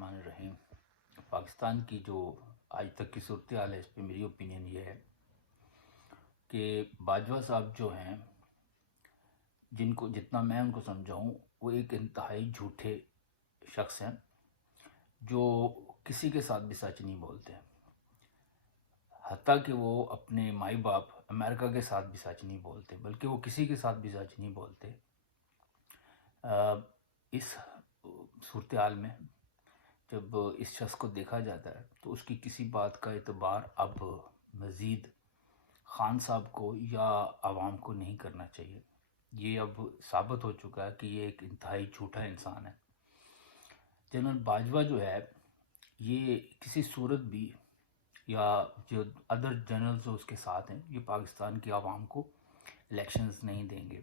الرحمن الرحیم۔ پاکستان کی جو آج تک کی صورتحال ہے اس پہ میری اوپینین یہ ہے کہ باجوہ صاحب جو ہیں، جتنا میں ان کو سمجھاؤں، وہ ایک انتہائی جھوٹے شخص ہیں جو کسی کے ساتھ بھی سچ نہیں بولتے، حتیٰ کہ وہ اپنے مائی باپ امریکہ کے ساتھ بھی سچ نہیں بولتے، بلکہ وہ کسی کے ساتھ بھی سچ نہیں بولتے۔ اس صورتحال میں جب اس شخص کو دیکھا جاتا ہے تو اس کی کسی بات کا اعتبار اب مزید خان صاحب کو یا عوام کو نہیں کرنا چاہیے۔ یہ اب ثابت ہو چکا ہے کہ یہ ایک انتہائی جھوٹا انسان ہے۔ جنرل باجوہ جو ہے، یہ کسی صورت بھی یا جو ادر جنرلز جو اس کے ساتھ ہیں، یہ پاکستان کی عوام کو الیکشنز نہیں دیں گے۔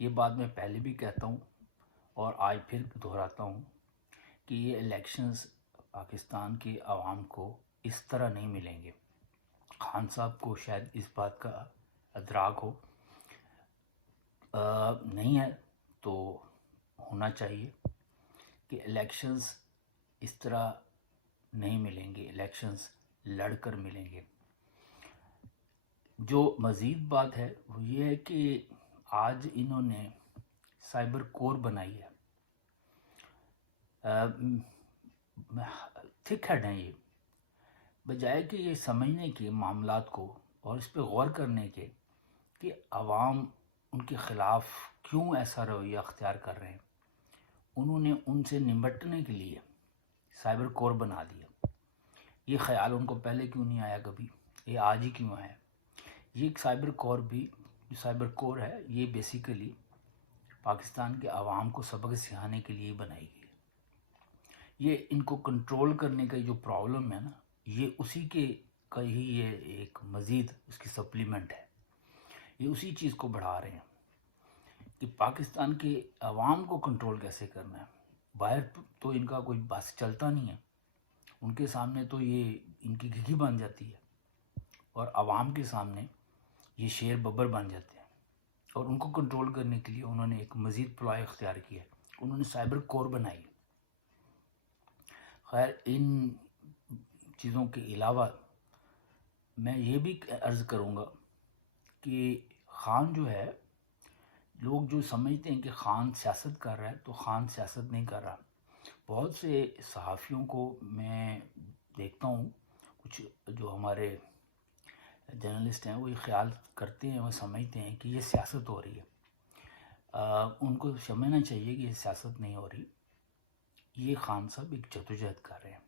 یہ بات میں پہلے بھی کہتا ہوں اور آج پھر دہراتا ہوں کہ یہ الیکشنز پاکستان کے عوام کو اس طرح نہیں ملیں گے۔ خان صاحب کو شاید اس بات کا ادراک ہو، نہیں ہے تو ہونا چاہیے کہ الیکشنز اس طرح نہیں ملیں گے، الیکشنز لڑ کر ملیں گے۔ جو مزید بات ہے وہ یہ ہے کہ آج انہوں نے سائبر کور بنائی ہے، تھک ہیڈ ہیں یہ، بجائے کہ یہ سمجھنے کے معاملات کو اور اس پہ غور کرنے کے کہ عوام ان کے خلاف کیوں ایسا رویہ اختیار کر رہے ہیں، انہوں نے ان سے نمٹنے کے لیے سائبر کور بنا دیا۔ یہ خیال ان کو پہلے کیوں نہیں آیا کبھی، یہ آج ہی کیوں آیا؟ یہ سائبر کور ہے، یہ بیسیکلی پاکستان کے عوام کو سبق سکھانے کے لیے بنائی گئی ہے۔ یہ ان کو کنٹرول کرنے کا جو پرابلم ہے نا، یہ اسی کے کا ہی یہ ایک مزید اس کی سپلیمنٹ ہے۔ یہ اسی چیز کو بڑھا رہے ہیں کہ پاکستان کے عوام کو کنٹرول کیسے کرنا ہے۔ باہر تو ان کا کوئی بس چلتا نہیں ہے، ان کے سامنے تو یہ ان کی گھگی بن جاتی ہے، اور عوام کے سامنے یہ شیر ببر بن جاتے ہیں۔ اور ان کو کنٹرول کرنے کے لیے انہوں نے ایک مزید پلائے اختیار کیا ہے، انہوں نے سائبر کور بنائی۔ خیر، ان چیزوں کے علاوہ میں یہ بھی عرض کروں گا کہ خان جو ہے، لوگ جو سمجھتے ہیں کہ خان سیاست کر رہا ہے، تو خان سیاست نہیں کر رہا۔ بہت سے صحافیوں کو میں دیکھتا ہوں، کچھ جو ہمارے جرنلسٹ ہیں وہ یہ خیال کرتے ہیں، وہ سمجھتے ہیں کہ یہ سیاست ہو رہی ہے۔ ان کو سمجھنا چاہیے کہ یہ سیاست نہیں ہو رہی، یہ خان صاحب ایک جدوجہد کر رہے ہیں۔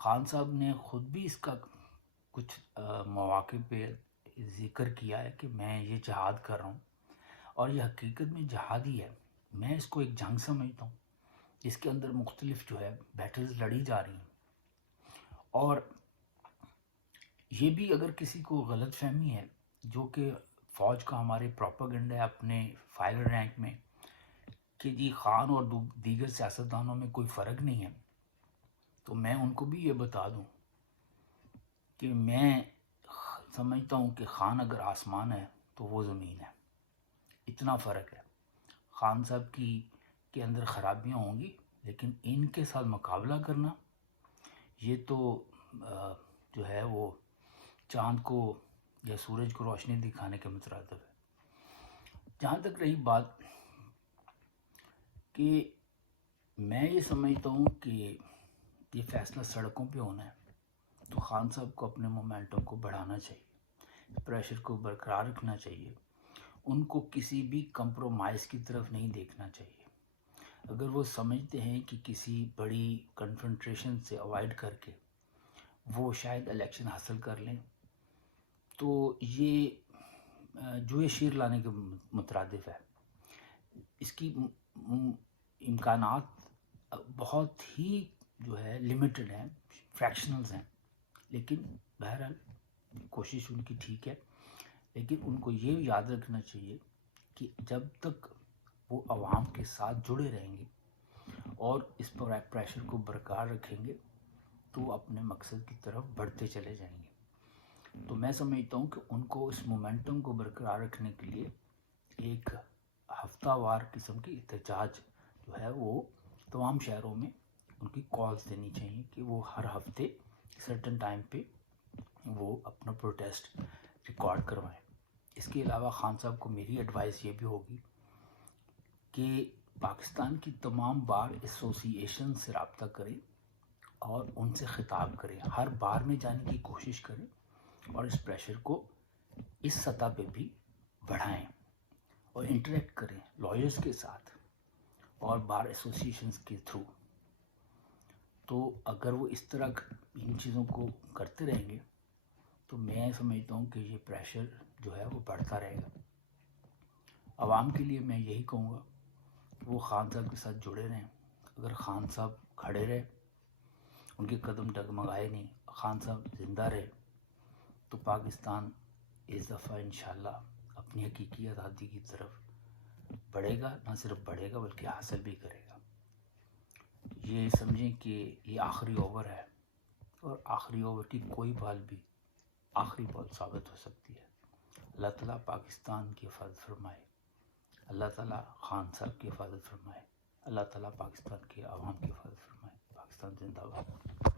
خان صاحب نے خود بھی اس کا کچھ مواقع پہ ذکر کیا ہے کہ میں یہ جہاد کر رہا ہوں، اور یہ حقیقت میں جہاد ہی ہے۔ میں اس کو ایک جنگ سمجھتا ہوں جس کے اندر مختلف جو ہے بیٹلز لڑی جا رہی ہیں۔ اور یہ بھی اگر کسی کو غلط فہمی ہے، جو کہ فوج کا ہمارے پروپیگنڈا ہے اپنے فائر رینک میں، کہ جی خان اور دیگر سیاستدانوں میں کوئی فرق نہیں ہے، تو میں ان کو بھی یہ بتا دوں کہ میں سمجھتا ہوں کہ خان اگر آسمان ہے تو وہ زمین ہے، اتنا فرق ہے۔ خان صاحب کے اندر خرابیاں ہوں گی، لیکن ان کے ساتھ مقابلہ کرنا یہ تو جو ہے وہ چاند کو یا سورج کو روشنی دکھانے کے مترادف ہے۔ جہاں تک رہی بات کہ میں یہ سمجھتا ہوں کہ یہ فیصلہ سڑکوں پہ ہونا ہے، تو خان صاحب کو اپنے مومنٹم کو بڑھانا چاہیے، پریشر کو برقرار رکھنا چاہیے، ان کو کسی بھی کمپرومائز کی طرف نہیں دیکھنا چاہیے۔ اگر وہ سمجھتے ہیں کہ کسی بڑی کنفرنٹریشن سے اوائڈ کر کے وہ شاید الیکشن حاصل کر لیں، تو یہ جوئے شیر لانے کے مترادف ہے۔ اس کی امکانات بہت ہی جو ہے لیمیٹڈ ہیں، فریکشنلز ہیں، لیکن بہرحال کوشش ان کی ٹھیک ہے۔ لیکن ان کو یہ یاد رکھنا چاہیے کہ جب تک وہ عوام کے ساتھ جڑے رہیں گے اور اس پر پریشر کو برقرار رکھیں گے تو وہ اپنے مقصد کی طرف بڑھتے چلے جائیں گے۔ تو میں سمجھتا ہوں کہ ان کو اس مومنٹم کو برقرار رکھنے کے لیے ایک ہفتہ وار قسم کی احتجاج جو ہے وہ تمام شہروں میں ان کی کالز دینی چاہیے کہ وہ ہر ہفتے سرٹن ٹائم پہ وہ اپنا پروٹیسٹ ریکارڈ کروائیں. اس کے علاوہ خان صاحب کو میری ایڈوائس یہ بھی ہوگی کہ پاکستان کی تمام بار ایسوسی ایشن سے رابطہ کریں اور ان سے خطاب کریں, ہر بار میں جانے کی کوشش کریں اور اس پریشر کو اس سطح پہ بھی بڑھائیں اور انٹریکٹ کریں لائرز کے ساتھ اور بار ایسوسیشنز کے تھرو. تو اگر وہ اس طرح ان چیزوں کو کرتے رہیں گے تو میں سمجھتا ہوں کہ یہ پریشر جو ہے وہ بڑھتا رہے گا. عوام کے لیے میں یہی کہوں گا وہ خان صاحب کے ساتھ جڑے رہیں. اگر خان صاحب کھڑے رہے, ان کے قدم ڈگمگائے نہیں, خان صاحب زندہ رہے, تو پاکستان اس دفعہ انشاءاللہ اپنی حقیقی آزادی کی طرف بڑھے گا. نہ صرف بڑھے گا بلکہ حاصل بھی کرے گا. یہ سمجھیں کہ یہ آخری اوور ہے اور آخری اوور کی کوئی بال بھی آخری بال ثابت ہو سکتی ہے. اللہ تعالیٰ پاکستان کی حفاظت فرمائے, اللہ تعالیٰ خان صاحب کی حفاظت فرمائے, اللہ تعالیٰ پاکستان کے عوام کی حفاظت فرمائے. پاکستان زندہ باد.